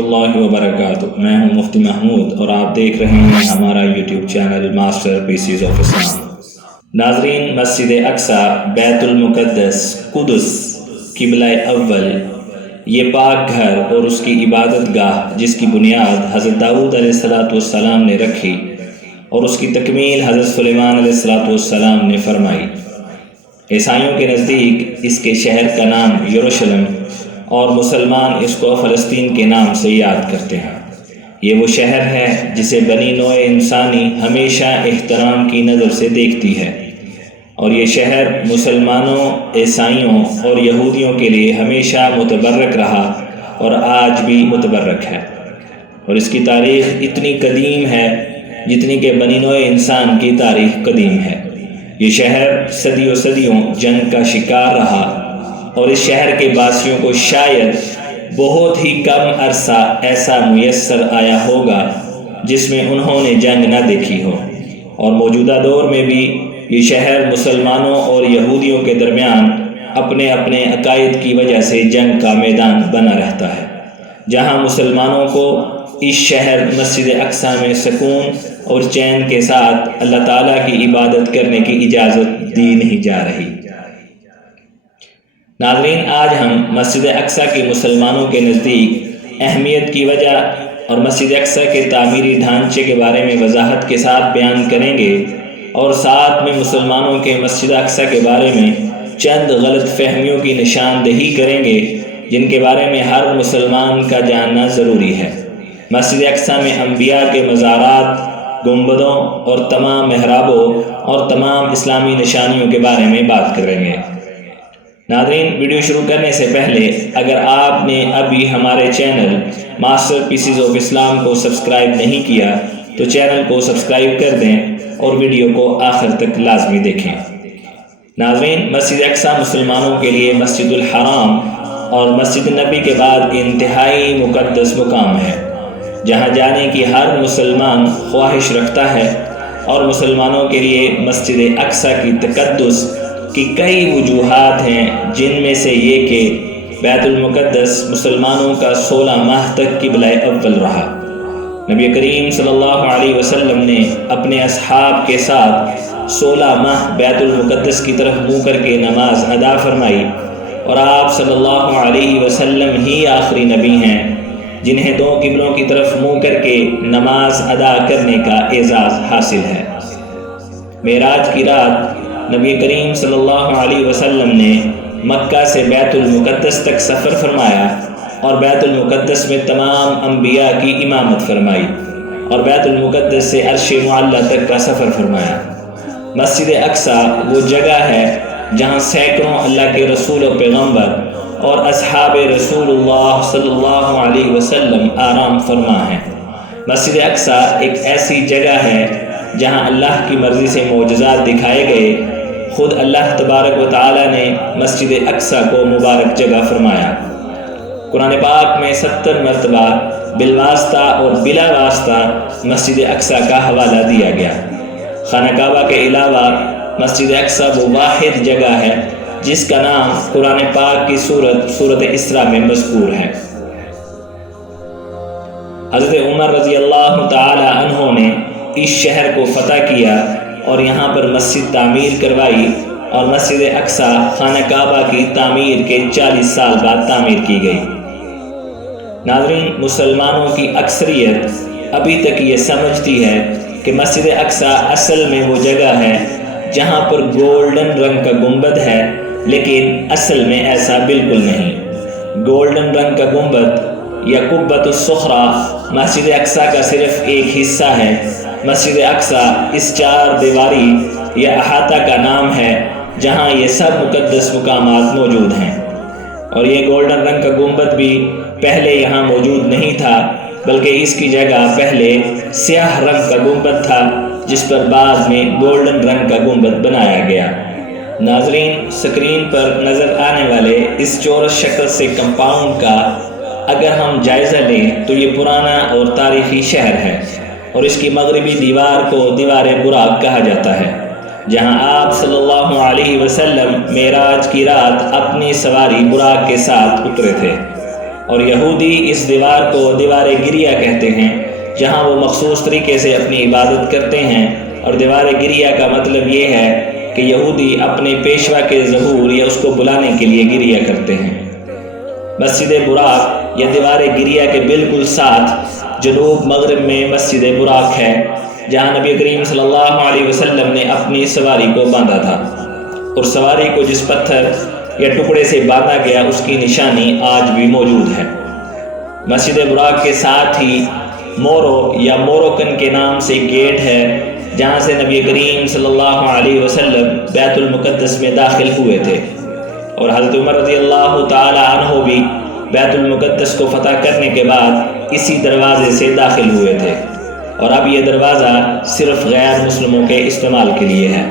اللہ وبرکاتہ۔ میں ہوں مفتی محمود اور آپ دیکھ رہے ہیں ہمارا YouTube channel masterpieces of Islam. ناظرین، مسجد اقصی، بیت المقدس، قدس، قبلہ اول، یہ پاک گھر اور اس کی عبادت گاہ جس کی بنیاد حضرت داؤد علیہ السلام نے رکھی اور اس کی تکمیل حضرت سلیمان علیہ السلام نے فرمائی۔ عیسائیوں کے نزدیک اس کے شہر کا نام یروشلم اور مسلمان اس کو فلسطین کے نام سے یاد کرتے ہیں۔ یہ وہ شہر ہے جسے بنی نوع انسانی ہمیشہ احترام کی نظر سے دیکھتی ہے، اور یہ شہر مسلمانوں، عیسائیوں اور یہودیوں کے لیے ہمیشہ متبرک رہا اور آج بھی متبرک ہے، اور اس کی تاریخ اتنی قدیم ہے جتنی کہ بنی نوع انسان کی تاریخ قدیم ہے۔ یہ شہر صدیوں صدیوں جنگ کا شکار رہا، اور اس شہر کے باسیوں کو شاید بہت ہی کم عرصہ ایسا میسر آیا ہوگا جس میں انہوں نے جنگ نہ دیکھی ہو، اور موجودہ دور میں بھی یہ شہر مسلمانوں اور یہودیوں کے درمیان اپنے اپنے عقائد کی وجہ سے جنگ کا میدان بنا رہتا ہے، جہاں مسلمانوں کو اس شہر مسجد اقصی میں سکون اور چین کے ساتھ اللہ تعالیٰ کی عبادت کرنے کی اجازت دی نہیں جا رہی۔ ناظرین، آج ہم مسجد اقصی کی مسلمانوں کے نزدیک اہمیت کی وجہ اور مسجد اقصی کے تعمیری ڈھانچے کے بارے میں وضاحت کے ساتھ بیان کریں گے، اور ساتھ میں مسلمانوں کے مسجد اقصی کے بارے میں چند غلط فہمیوں کی نشاندہی کریں گے جن کے بارے میں ہر مسلمان کا جاننا ضروری ہے۔ مسجد اقصی میں انبیاء کے مزارات، گنبدوں اور تمام محرابوں اور تمام اسلامی نشانیوں کے بارے میں بات کریں گے۔ ناظرین، ویڈیو شروع کرنے سے پہلے اگر آپ نے ابھی ہمارے چینل ماسٹر پیسز آف اسلام کو سبسکرائب نہیں کیا تو چینل کو سبسکرائب کر دیں اور ویڈیو کو آخر تک لازمی دیکھیں۔ ناظرین، مسجد اقصی مسلمانوں کے لیے مسجد الحرام اور مسجد نبی کے بعد انتہائی مقدس مقام ہے، جہاں جانے کی ہر مسلمان خواہش رکھتا ہے، اور مسلمانوں کے لیے مسجد اقصی کی تقدس کی کئی وجوہات ہیں، جن میں سے یہ کہ بیت المقدس مسلمانوں کا 16 ماہ تک قبلہ اول رہا۔ نبی کریم صلی اللہ علیہ وسلم نے اپنے اصحاب کے ساتھ 16 ماہ بیت المقدس کی طرف منہ کر کے نماز ادا فرمائی، اور آپ صلی اللہ علیہ وسلم ہی آخری نبی ہیں جنہیں دو قبلوں کی طرف منہ کر کے نماز ادا کرنے کا اعزاز حاصل ہے۔ معراج کی رات نبی کریم صلی اللہ علیہ وسلم نے مکہ سے بیت المقدس تک سفر فرمایا، اور بیت المقدس میں تمام انبیاء کی امامت فرمائی، اور بیت المقدس سے عرش معلی تک کا سفر فرمایا۔ مسجد اقصی وہ جگہ ہے جہاں سینکڑوں اللہ کے رسول و پیغمبر اور اصحاب رسول اللہ صلی اللہ علیہ وسلم آرام فرما ہیں۔ مسجد اقصی ایک ایسی جگہ ہے جہاں اللہ کی مرضی سے معجزات دکھائے گئے۔ خود اللہ تبارک و تعالی نے مسجد اقصی کو مبارک جگہ فرمایا۔ قرآن پاک میں 70 مرتبہ بالواسطہ اور بلا واسطہ مسجد اقصی کا حوالہ دیا گیا۔ خانہ کعبہ کے علاوہ مسجد اقصی وہ واحد جگہ ہے جس کا نام قرآن پاک کی سورۃ اسراء میں مذکور ہے۔ حضرت عمر رضی اللہ تعالی عنہ نے اس شہر کو فتح کیا اور یہاں پر مسجد تعمیر کروائی، اور مسجد اقصی خانہ کعبہ کی تعمیر کے 40 سال بعد تعمیر کی گئی۔ ناظرین، مسلمانوں کی اکثریت ابھی تک یہ سمجھتی ہے کہ مسجد اقصی اصل میں وہ جگہ ہے جہاں پر گولڈن رنگ کا گنبد ہے، لیکن اصل میں ایسا بالکل نہیں۔ گولڈن رنگ کا گنبد یا قبۃ الصخرہ مسجد اقصی کا صرف ایک حصہ ہے۔ مسجد اقصی اس 4 دیواری یا احاطہ کا نام ہے جہاں یہ سب مقدس مقامات موجود ہیں، اور یہ گولڈن رنگ کا گنبد بھی پہلے یہاں موجود نہیں تھا، بلکہ اس کی جگہ پہلے سیاہ رنگ کا گنبد تھا جس پر بعد میں گولڈن رنگ کا گنبد بنایا گیا۔ ناظرین، سکرین پر نظر آنے والے اس چورس شکل سے کمپاؤنڈ کا اگر ہم جائزہ لیں تو یہ پرانا اور تاریخی شہر ہے، اور اس کی مغربی دیوار کو دیوار براق کہا جاتا ہے، جہاں آپ صلی اللہ علیہ وسلم معراج کی رات اپنی سواری براق کے ساتھ اترے تھے، اور یہودی اس دیوار کو دیوار گریہ کہتے ہیں، جہاں وہ مخصوص طریقے سے اپنی عبادت کرتے ہیں۔ اور دیوار گریہ کا مطلب یہ ہے کہ یہودی اپنے پیشوا کے ظہور یا اس کو بلانے کے لیے گریہ کرتے ہیں۔ مسجد براق یا دیوار گریہ کے بالکل ساتھ جنوب مغرب میں مسجد براق ہے، جہاں نبی کریم صلی اللہ علیہ وسلم نے اپنی سواری کو باندھا تھا، اور سواری کو جس پتھر یا ٹکڑے سے باندھا گیا اس کی نشانی آج بھی موجود ہے۔ مسجد براق کے ساتھ ہی مورو یا موروکن کے نام سے گیٹ ہے، جہاں سے نبی کریم صلی اللہ علیہ وسلم بیت المقدس میں داخل ہوئے تھے، اور حضرت عمر رضی اللہ تعالی عنہ بھی بیت المقدس کو فتح کرنے کے بعد اسی دروازے سے داخل ہوئے تھے، اور اب یہ دروازہ صرف غیر مسلموں کے استعمال کے لیے ہے۔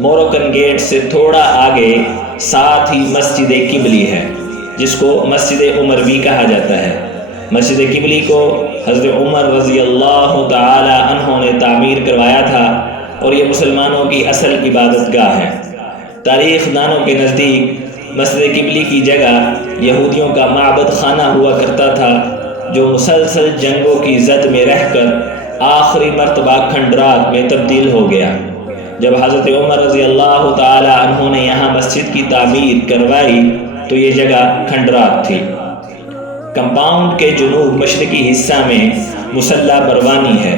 موروکن گیٹ سے تھوڑا آگے ساتھ ہی مسجد قبلی ہے، جس کو مسجد عمر بھی کہا جاتا ہے۔ مسجد قبلی کو حضرت عمر رضی اللہ تعالی عنہ نے تعمیر کروایا تھا، اور یہ مسلمانوں کی اصل عبادت گاہ ہے۔ تاریخ دانوں کے نزدیک مسجد قبلی کی جگہ یہودیوں کا معبد خانہ ہوا کرتا تھا، جو مسلسل جنگوں کی زد میں رہ کر آخری مرتبہ کھنڈرات میں تبدیل ہو گیا۔ جب حضرت عمر رضی اللہ تعالی عنہ نے یہاں مسجد کی تعمیر کروائی تو یہ جگہ کھنڈرات تھی۔ کمپاؤنڈ کے جنوب مشرقی حصہ میں مصلی بروانی ہے،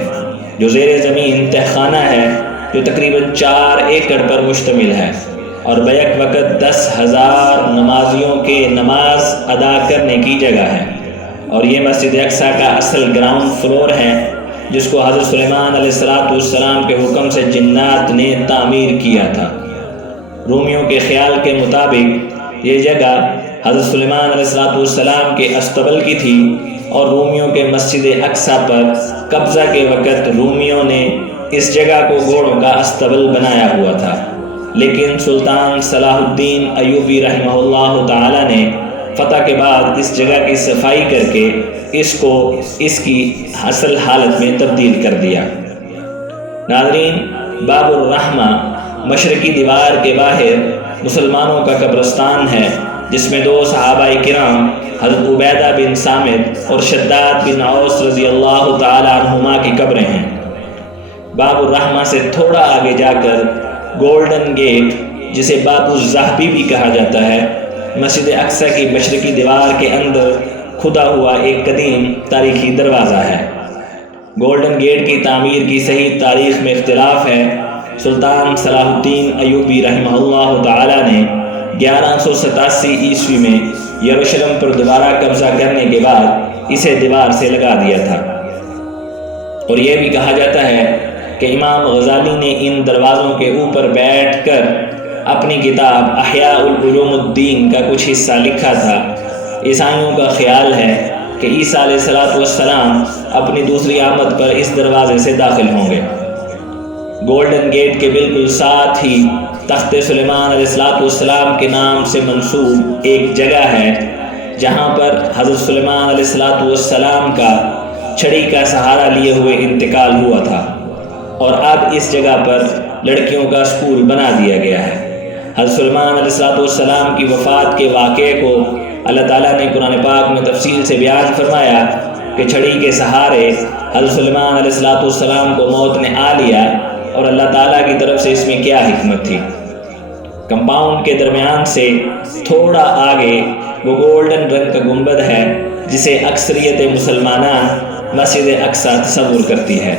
جو زیر زمین تہخانہ ہے، جو تقریباً 4 ایکڑ پر مشتمل ہے، اور بیک وقت 10,000 نمازیوں کے نماز ادا کرنے کی جگہ ہے۔ اور یہ مسجد اقصیٰ کا اصل گراؤنڈ فلور ہے، جس کو حضرت سلیمان علیہ السلام کے حکم سے جنات نے تعمیر کیا تھا۔ رومیوں کے خیال کے مطابق یہ جگہ حضرت سلیمان علیہ السلام کے استبل کی تھی، اور رومیوں کے مسجد اقصیٰ پر قبضہ کے وقت رومیوں نے اس جگہ کو گھوڑوں کا استبل بنایا ہوا تھا، لیکن سلطان صلاح الدین ایوبی رحمہ اللہ تعالی نے فتح کے بعد اس جگہ کی صفائی کر کے اس کو اس کی اصل حالت میں تبدیل کر دیا۔ ناظرین، باب الرحمہ مشرقی دیوار کے باہر مسلمانوں کا قبرستان ہے، جس میں 2 صحابہ کرام حضرت عبیدہ بن صامت اور شداد بن اوس رضی اللہ تعالی عنہما کی قبریں ہیں۔ باب الرحمہ سے تھوڑا آگے جا کر گولڈن گیٹ، جسے باب الذہبی بھی کہا جاتا ہے، مسجد اقصیٰ کی مشرقی دیوار کے اندر کھدا ہوا ایک قدیم تاریخی دروازہ ہے۔ گولڈن گیٹ کی تعمیر کی صحیح تاریخ میں اختلاف ہے۔ سلطان صلاح الدین ایوبی رحمہ اللہ تعالی نے 1187 عیسوی میں یروشلم پر دوبارہ قبضہ کرنے کے بعد اسے دیوار سے لگا دیا تھا، اور یہ بھی کہا جاتا ہے کہ امام غزالی نے ان دروازوں کے اوپر بیٹھ کر اپنی کتاب احیاء العلوم الدین کا کچھ حصہ لکھا تھا۔ عیسائیوں کا خیال ہے کہ عیسیٰ علیہ السلام اپنی دوسری آمد پر اس دروازے سے داخل ہوں گے۔ گولڈن گیٹ کے بالکل ساتھ ہی تخت سلیمان علیہ السلام کے نام سے منسوب ایک جگہ ہے، جہاں پر حضرت سلیمان علیہ السلام کا چھڑی کا سہارا لیے ہوئے انتقال ہوا تھا، اور اب اس جگہ پر لڑکیوں کا اسکول بنا دیا گیا ہے۔ حضرت سلیمان علیہ السلام کی وفات کے واقعے کو اللہ تعالیٰ نے قرآن پاک میں تفصیل سے بیان فرمایا کہ چھڑی کے سہارے حضرت سلیمان علیہ السلام کو موت نے آ لیا، اور اللہ تعالیٰ کی طرف سے اس میں کیا حکمت تھی۔ کمپاؤنڈ کے درمیان سے تھوڑا آگے وہ گولڈن رنگ کا گنبد ہے، جسے اکثریت مسلمانان مسجد اقصیٰ تصور کرتی ہے،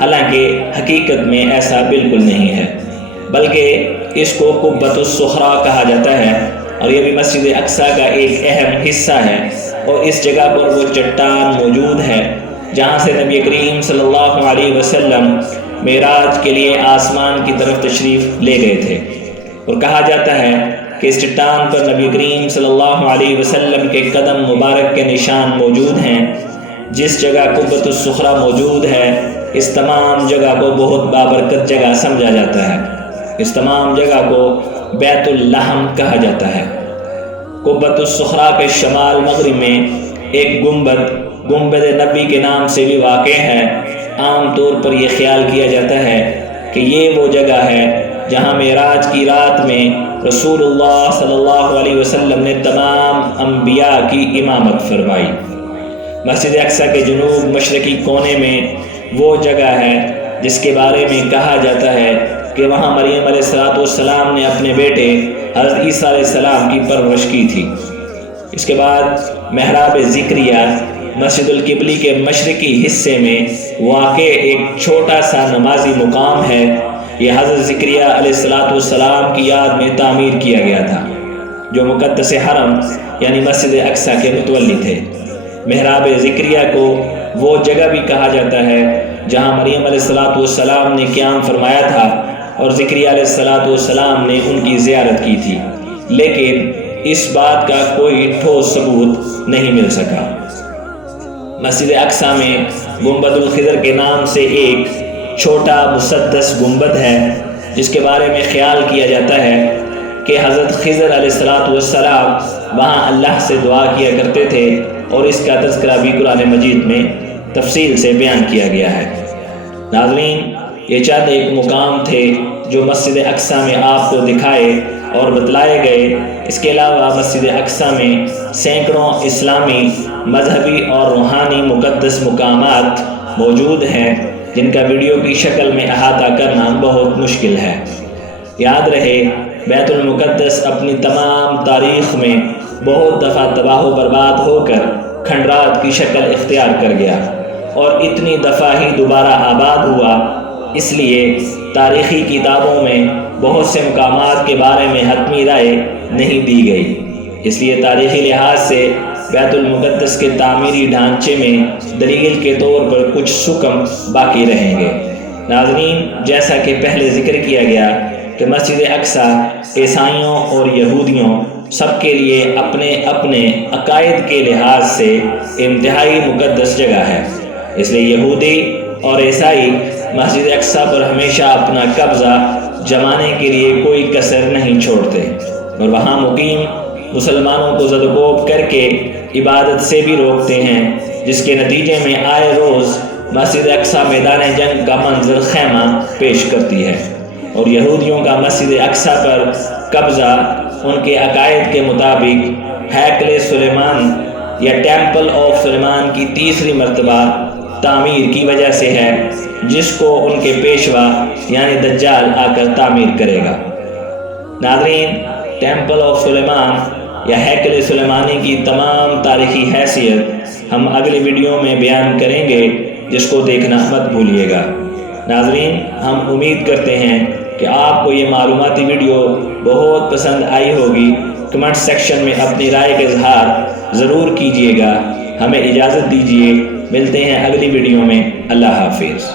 حالانکہ حقیقت میں ایسا بالکل نہیں ہے، بلکہ اس کو قبۃ الصخرہ کہا جاتا ہے، اور یہ بھی مسجد اقصیٰ کا ایک اہم حصہ ہے۔ اور اس جگہ پر وہ چٹان موجود ہے جہاں سے نبی کریم صلی اللہ علیہ وسلم معراج کے لیے آسمان کی طرف تشریف لے گئے تھے، اور کہا جاتا ہے کہ اس چٹان پر نبی کریم صلی اللہ علیہ وسلم کے قدم مبارک کے نشان موجود ہیں۔ جس جگہ قبۃ الصخرہ موجود ہے، اس تمام جگہ کو بہت بابرکت جگہ سمجھا جاتا ہے۔ اس تمام جگہ کو بیت اللحم کہا جاتا ہے۔ قبۃ الصخرہ کے شمال مغرب میں ایک گنبد نبی کے نام سے بھی واقع ہے۔ عام طور پر یہ خیال کیا جاتا ہے کہ یہ وہ جگہ ہے جہاں معراج کی رات میں رسول اللہ صلی اللہ علیہ وسلم نے تمام انبیاء کی امامت فرمائی۔ مسجد اقصی کے جنوب مشرقی کونے میں وہ جگہ ہے جس کے بارے میں کہا جاتا ہے کہ وہاں مریم علیہ السلام نے اپنے بیٹے حضرت عیسیٰ علیہ السلام کی پرورش کی تھی۔ اس کے بعد محراب ذکریہ مسجد القبلی کے مشرقی حصے میں واقع ایک چھوٹا سا نمازی مقام ہے۔ یہ حضرت ذکریہ علیہ السلام کی یاد میں تعمیر کیا گیا تھا، جو مقدس حرم یعنی مسجد اقصی کے متولی تھے۔ محراب ذکریہ کو وہ جگہ بھی کہا جاتا ہے جہاں مریم علیہ السلام نے قیام فرمایا تھا اور ذکریہ علیہ السلام نے ان کی زیارت کی تھی، لیکن اس بات کا کوئی ٹھوس ثبوت نہیں مل سکا۔ مسجد اقصی میں گنبد الخضر کے نام سے ایک چھوٹا مسدس گنبد ہے، جس کے بارے میں خیال کیا جاتا ہے کہ حضرت خضر علیہ السلام وہاں اللہ سے دعا کیا کرتے تھے، اور اس کا تذکرہ بھی قرآن مجید میں تفصیل سے بیان کیا گیا ہے۔ ناظرین، یہ چند ایک مقام تھے جو مسجد اقصی میں آپ کو دکھائے اور بتلائے گئے۔ اس کے علاوہ مسجد اقصی میں سینکڑوں اسلامی مذہبی اور روحانی مقدس مقامات موجود ہیں جن کا ویڈیو کی شکل میں احاطہ کرنا بہت مشکل ہے۔ یاد رہے، بیت المقدس اپنی تمام تاریخ میں بہت دفعہ تباہ و برباد ہو کر کھنڈرات کی شکل اختیار کر گیا، اور اتنی دفعہ ہی دوبارہ آباد ہوا۔ اس لیے تاریخی کتابوں میں بہت سے مقامات کے بارے میں حتمی رائے نہیں دی گئی۔ اس لیے تاریخی لحاظ سے بیت المقدس کے تعمیری ڈھانچے میں دلیل کے طور پر کچھ سکم باقی رہیں گے۔ ناظرین، جیسا کہ پہلے ذکر کیا گیا کہ مسجد اقصی عیسائیوں اور یہودیوں سب کے لیے اپنے اپنے عقائد کے لحاظ سے انتہائی مقدس جگہ ہے۔ اس لیے یہودی اور عیسائی مسجد اقصی پر ہمیشہ اپنا قبضہ جمانے کے لیے کوئی کسر نہیں چھوڑتے، اور وہاں مقیم مسلمانوں کو زدوکوب کر کے عبادت سے بھی روکتے ہیں، جس کے نتیجے میں آئے روز مسجد اقصی میدان جنگ کا منظر خیمہ پیش کرتی ہے، اور یہودیوں کا مسجد اقصی پر قبضہ ان کے عقائد کے مطابق ہیکل سلیمان یا ٹیمپل آف سلیمان کی تیسری مرتبہ تعمیر کی وجہ سے ہے، جس کو ان کے پیشوا یعنی دجال آ کر تعمیر کرے گا۔ ناظرین، ٹیمپل آف سلیمان یا ہیکل سلیمانی کی تمام تاریخی حیثیت ہم اگلی ویڈیو میں بیان کریں گے، جس کو دیکھنا مت بھولیے گا۔ ناظرین، ہم امید کرتے ہیں کہ آپ کو یہ معلوماتی ویڈیو بہت پسند آئی ہوگی۔ کمنٹ سیکشن میں اپنی رائے کا اظہار ضرور کیجیے گا۔ ہمیں اجازت دیجیے، ملتے ہیں اگلی ویڈیو میں۔ اللہ حافظ۔